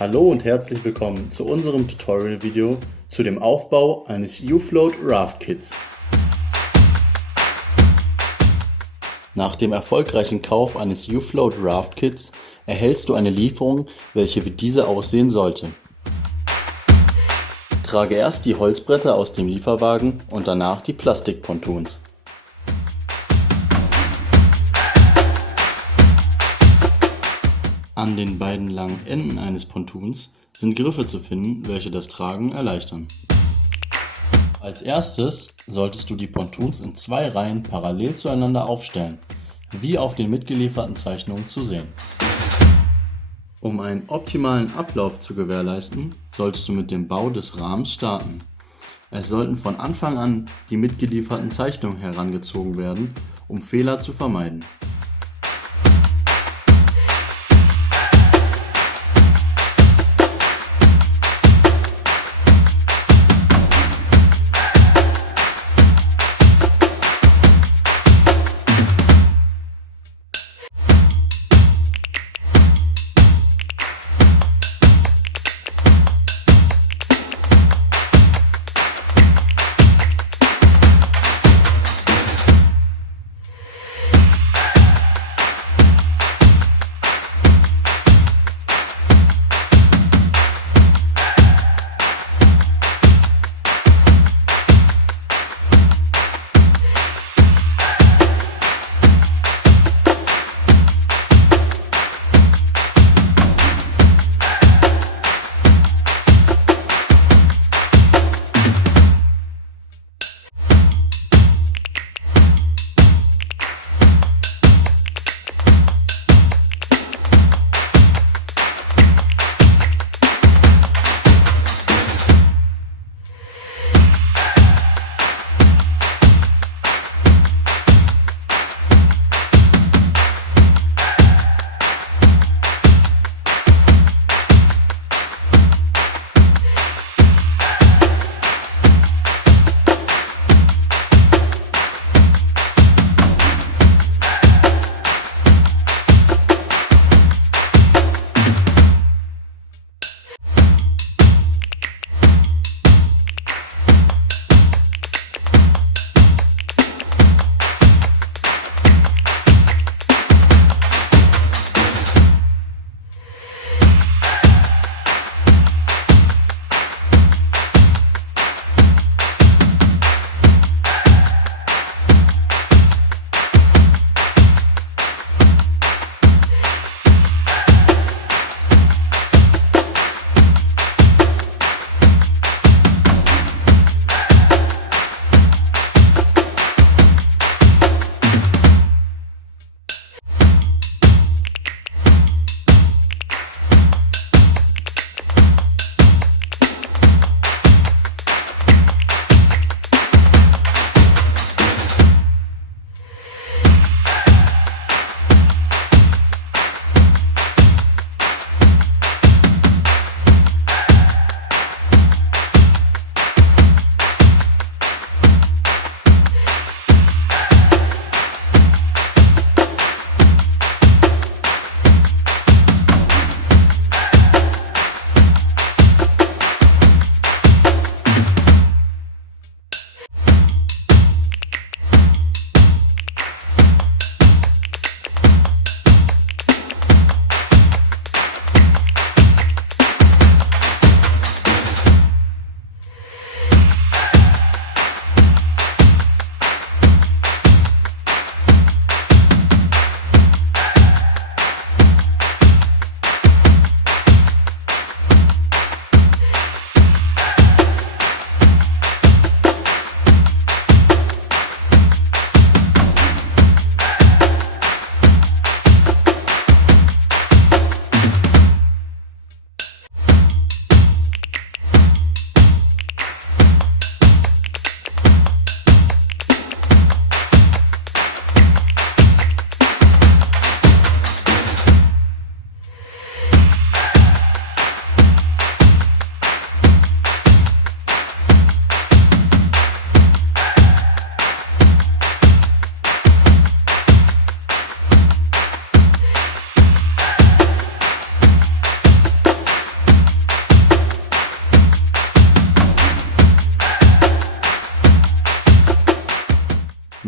Hallo und herzlich willkommen zu unserem Tutorial-Video zu dem Aufbau eines UFLOAT Raft Kits. Nach dem erfolgreichen Kauf eines UFLOAT Raft Kits erhältst du eine Lieferung, welche wie diese aussehen sollte. Trage erst die Holzbretter aus dem Lieferwagen und danach die Plastikpontons. An den beiden langen Enden eines Pontons sind Griffe zu finden, welche das Tragen erleichtern. Als erstes solltest du die Pontons in 2 Reihen parallel zueinander aufstellen, wie auf den mitgelieferten Zeichnungen zu sehen. Um einen optimalen Ablauf zu gewährleisten, solltest du mit dem Bau des Rahmens starten. Es sollten von Anfang an die mitgelieferten Zeichnungen herangezogen werden, um Fehler zu vermeiden.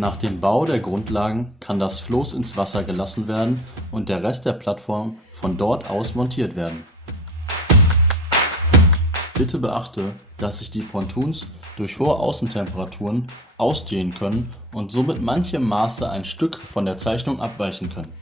Nach dem Bau der Grundlagen kann das Floß ins Wasser gelassen werden und der Rest der Plattform von dort aus montiert werden. Bitte beachte, dass sich die Pontoons durch hohe Außentemperaturen ausdehnen können und somit manche Maße ein Stück von der Zeichnung abweichen können.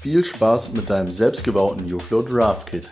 Viel Spaß mit deinem selbstgebauten UFLOAT Raft Kit!